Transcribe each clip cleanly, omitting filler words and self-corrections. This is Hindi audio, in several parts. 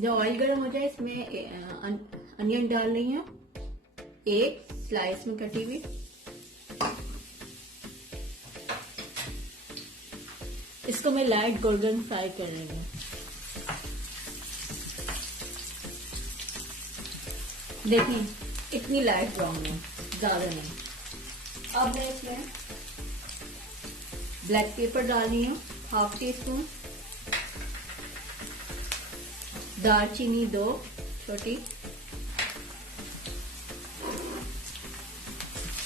जब ऑयल गर्म हो जाए इसमें अनियन डाल रही हूँ, एक स्लाइस में कटी हुई। इसको मैं लाइट गोल्डन फ्राई कर रही हूँ। देखिए इतनी लाइट ब्राउन है, ज्यादा नहीं। अब मैं इसमें ब्लैक पेपर डाल रही हूँ, 1/2 टीस्पून। दालचीनी 2 छोटी,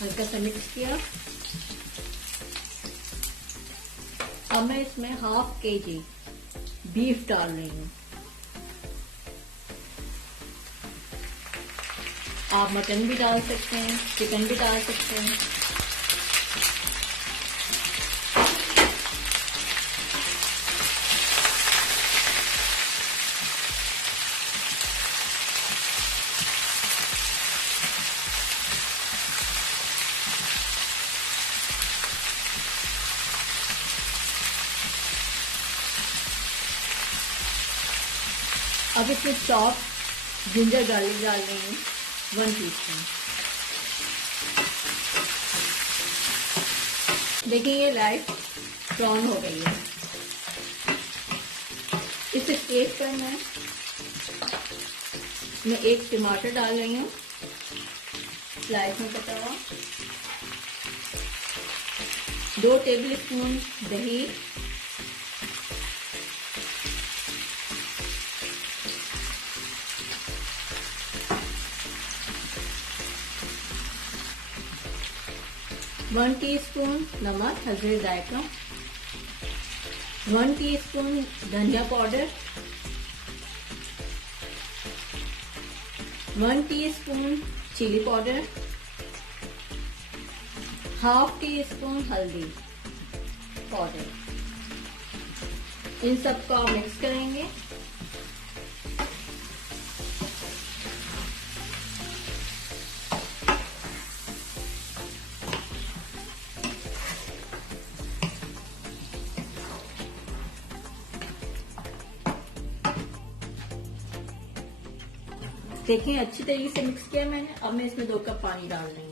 हल्का सा मिक्स किया। अब मैं इसमें 1/2 kg बीफ डाल रही हूँ। आप मटन भी डाल सकते हैं, चिकन भी डाल सकते हैं। अब इसमें चॉप जिंजर गार्लिक डाल रही हूँ, 1 टीस्पून। देखिए ये लाइट ब्राउन हो गई है। इस स्टेज पर मैं एक टमाटर डाल रही हूँ, स्लाइस में कटा हुआ। 2 टेबलस्पून दही, 1 टीस्पून नमक हल्दी जायका, 1 टीस्पून धनिया powder, 1 teaspoon chilli powder, 1/2 teaspoon हल्दी पाउडर। इन सबको मिक्स करेंगे। देखिए अच्छी तरीके से मिक्स किया मैंने। अब मैं इसमें 2 कप पानी डाल रही हूँ।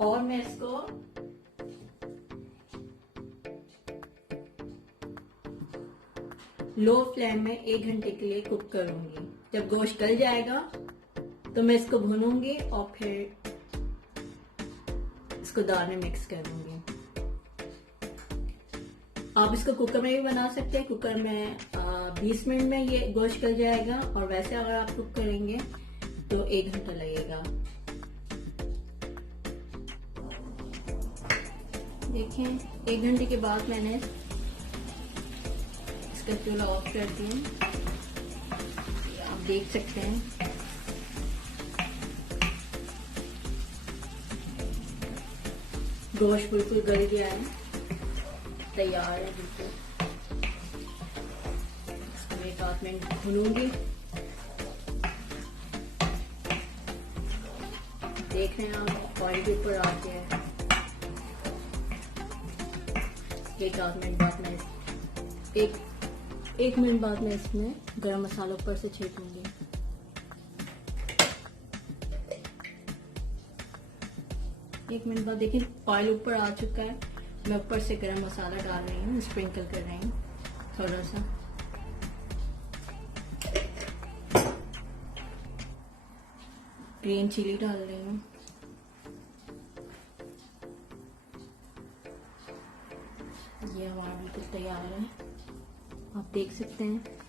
और मैं इसको लो फ्लेम में 1 घंटे के लिए कुक करूंगी। जब गोश्त गल जाएगा तो मैं इसको भूनूंगी और फिर इसको दाल में मिक्स करूंगी। आप इसको कुकर में भी बना सकते हैं। कुकर में 20 मिनट में ये गोश्त गल जाएगा, और वैसे अगर आप कुक करेंगे तो 1 घंटा लगेगा। देखें 1 घंटे के बाद मैंने इसका चूल्हा ऑफ कर दिया। आप देख सकते हैं गोश्त बिल्कुल गल गया है, तैयार है बिल्कुल। इसको 1-8 मिनट भूनूंगी। देख रहे हैं आप ऑयल के ऊपर आ गया है। 1-8 मिनट बाद मैं एक मिनट बाद मैं इसमें गरम मसाला ऊपर से छीटूंगी। एक मिनट बाद देखिए ऑयल ऊपर आ चुका है। मैं ऊपर से गरम मसाला डाल रही हूँ, स्प्रिंकल कर रही हूँ थोड़ा सा। ग्रीन चिली डाल रही हूँ। ये हमारा बिल्कुल तैयार है, आप देख सकते हैं।